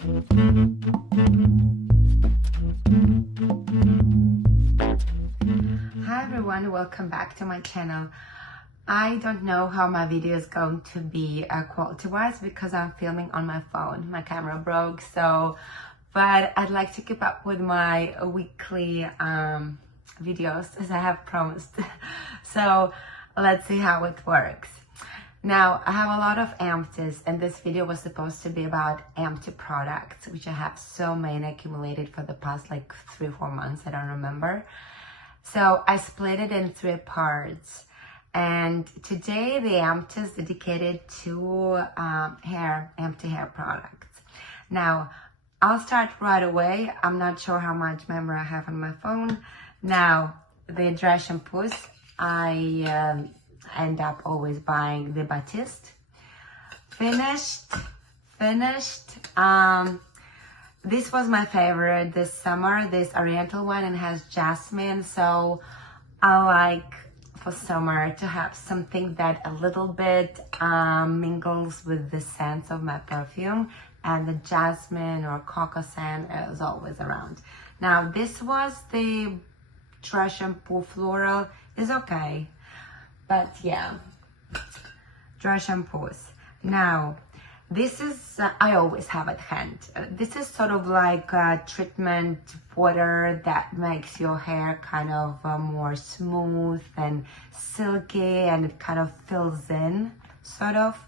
Hi everyone, welcome back to my channel. I don't know how my video is going to be quality-wise because I'm filming on my phone. My camera broke, but I'd like to keep up with my weekly videos as I have promised. So let's see how it works. Now, I have a lot of empties, and this video was supposed to be about empty products, which I have so many accumulated for the past like 3-4 months, I don't remember. So I split it in 3 parts, and today the empties dedicated to empty hair products. Now, I'll start right away. I'm not sure how much memory I have on my phone. Now, the dry shampoos, I end up always buying the Batiste. Finished. This was my favorite this summer, this oriental one, and has jasmine. So I like for summer to have something that a little bit mingles with the scents of my perfume, and the jasmine or cocoa scent is always around. Now this was the dry shampoo floral, is okay. But yeah, dry shampoos. Now, this is, I always have at hand. This is sort of like a treatment water that makes your hair kind of more smooth and silky, and it kind of fills in, sort of.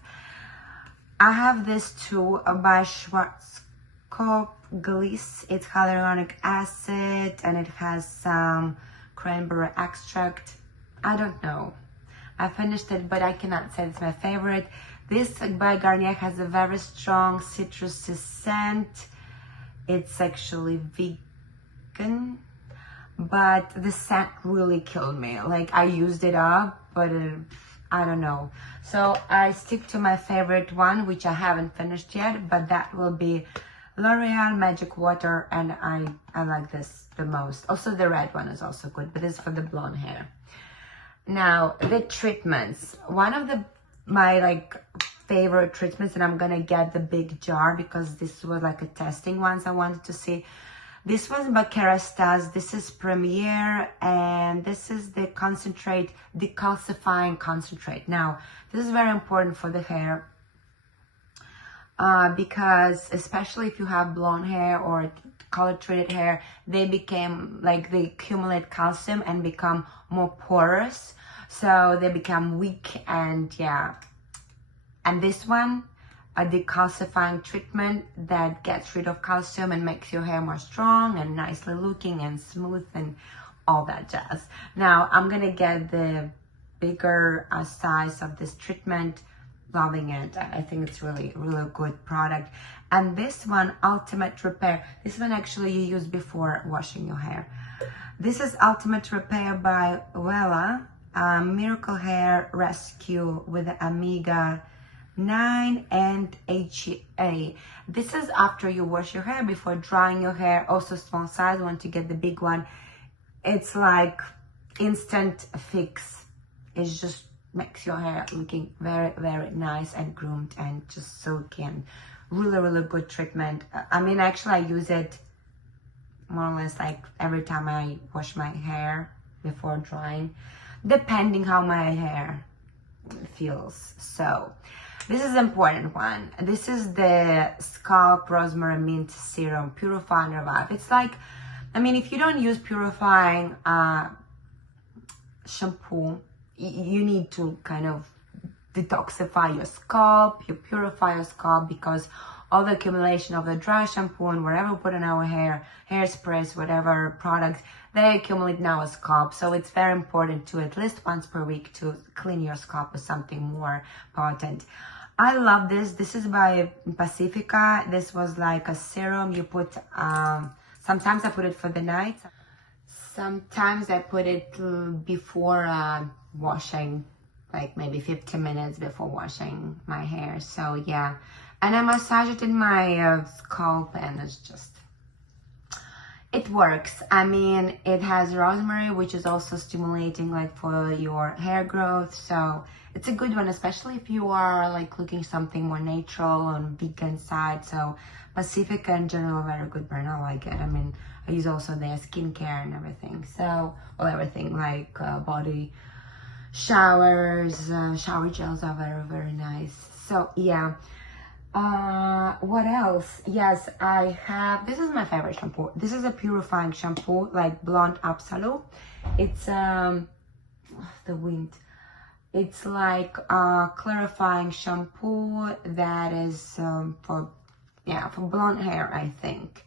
I have this too by Schwarzcoppf Gliss. It's hyaluronic acid and it has some cranberry extract. I don't know. I finished it, but I cannot say it's my favorite. This by Garnier has a very strong citrusy scent. It's actually vegan, but the scent really killed me. Like, I used it up, but I don't know. So I stick to my favorite one, which I haven't finished yet, but that will be L'Oreal Magic Water, and I like this the most. Also, the red one is also good, but it's for the blonde hair. Now, the treatments. One of my like favorite treatments, and I'm gonna get the big jar because this was like a testing ones I wanted to see. This was by Kerastase. This is Premier, and this is the concentrate, Decalcifying concentrate. Now, this is very important for the hair because especially if you have blonde hair or color treated hair, they accumulate calcium and become more porous, so they become weak. And yeah, and this one, a decalcifying treatment that gets rid of calcium and makes your hair more strong and nicely looking and smooth and all that jazz. Now I'm gonna get the bigger size of this treatment. Loving it. I think it's really good product. And this one, Ultimate Repair. This one actually you use before washing your hair. This is Ultimate Repair by Wella, Miracle Hair Rescue with Omega-9 and HA. This is after you wash your hair, before drying your hair. Also small size, want to get the big one. It's like instant fix. It's just makes your hair looking very nice and groomed and just silky, and really good treatment. I mean, actually I use it more or less like every time I wash my hair before drying, depending how my hair feels. So this is an important one. This is the Scalp Rosemary Mint Serum Purify and Revive. It's like, I mean, if you don't use purifying shampoo, you need to kind of detoxify your scalp, you purify your scalp, because all the accumulation of the dry shampoo and whatever we put in our hair, hairsprays, whatever products, they accumulate in our scalp. So it's very important to at least once per week to clean your scalp with something more potent. I love this. This is by Pacifica. This was like a serum you put, sometimes I put it for the night. Sometimes I put it before washing, like maybe 15 minutes before washing my hair. So yeah, and I massage it in my scalp, and it's just, it works. I mean, it has rosemary, which is also stimulating like for your hair growth, so it's a good one, especially if you are like looking something more natural on vegan side. So Pacifica in general, very good brand. I like it. I mean, I use also their skincare and everything. So, well, everything like body showers, shower gels are very, very nice. So yeah. What else? Yes, I have, this is my favorite shampoo. This is a purifying shampoo, like Blonde Absolu. It's the wind. It's like a clarifying shampoo that is for blonde hair, I think.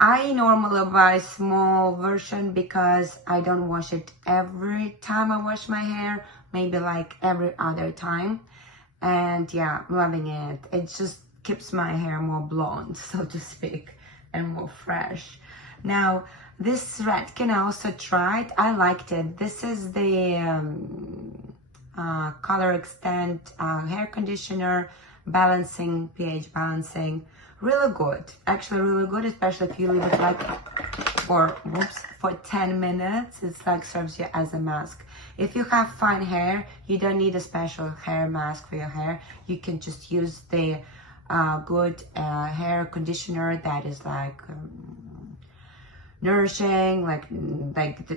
I normally buy small version because I don't wash it every time I wash my hair, maybe like every other time. And yeah, I'm loving it. It just keeps my hair more blonde, so to speak, and more fresh. Now, this Redken I also tried. I liked it. This is the Color Extend hair conditioner, balancing, pH balancing. Really good. Actually, really good, especially if you leave it like for 10 minutes. It's like serves you as a mask. If you have fine hair, you don't need a special hair mask for your hair. You can just use the good hair conditioner that is like nourishing, like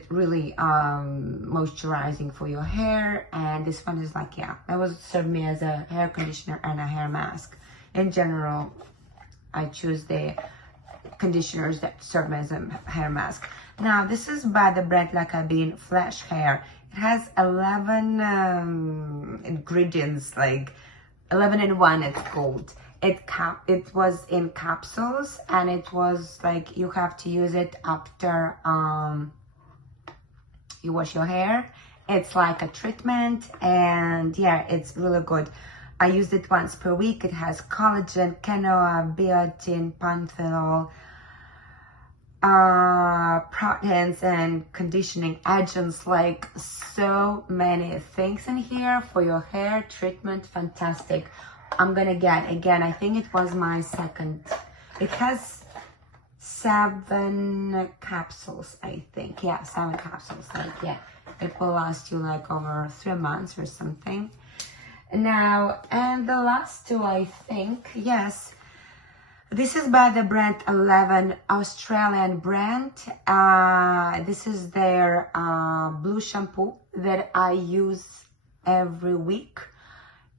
really moisturizing for your hair. And this one is like, yeah, that was serve me as a hair conditioner and a hair mask. In general, I choose the conditioners that serve me as a hair mask. Now, this is by the brand Cabine Flash Hair. It has 11 ingredients, like 11 in 1 it's called. It was in capsules, and it was like you have to use it after you wash your hair. It's like a treatment, and yeah, it's really good. I used it once per week. It has collagen, quinoa, biotin, panthenol, proteins and conditioning agents, like so many things in here for your hair treatment. Fantastic. I'm gonna get, again, I think it was my second. It has 7 capsules, I think. Yeah, 7 capsules. Like, yeah, it will last you like over 3 months or something. Now, and the last 2, I think, yes, this is by the brand 11, Australian brand. This is their blue shampoo that I use every week.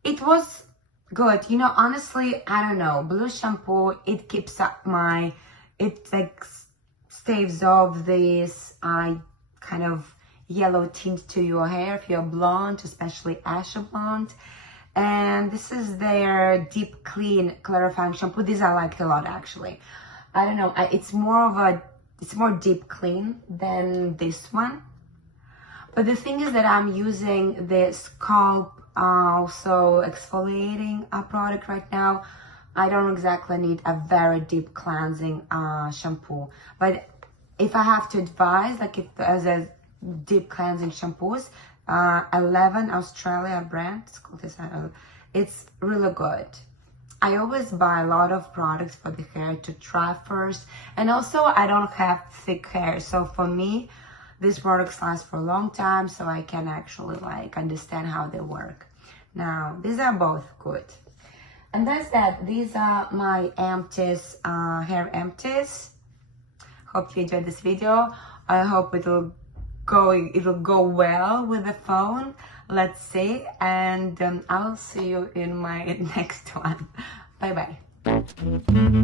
It was good. You know, honestly, I don't know. Blue shampoo, it keeps up it like staves off this kind of yellow tint to your hair if you're blonde, especially ash blonde. And this is their deep clean clarifying shampoo. These I like a lot, actually. I don't know, it's more deep clean than this one. But the thing is that I'm using the Scalp also exfoliating product right now. I don't exactly need a very deep cleansing shampoo, but if I have to advise, like if as a deep cleansing shampoos, 11 Australia brand, it's called this. It's really good. I always buy a lot of products for the hair to try first, and also I don't have thick hair, so for me these products last for a long time, so I can actually like understand how they work. Now, these are both good. And that's that. These are my Empties, hair Empties. Hope you enjoyed this video. I hope it'll go well with the phone. Let's see. And I'll see you in my next one. Bye bye.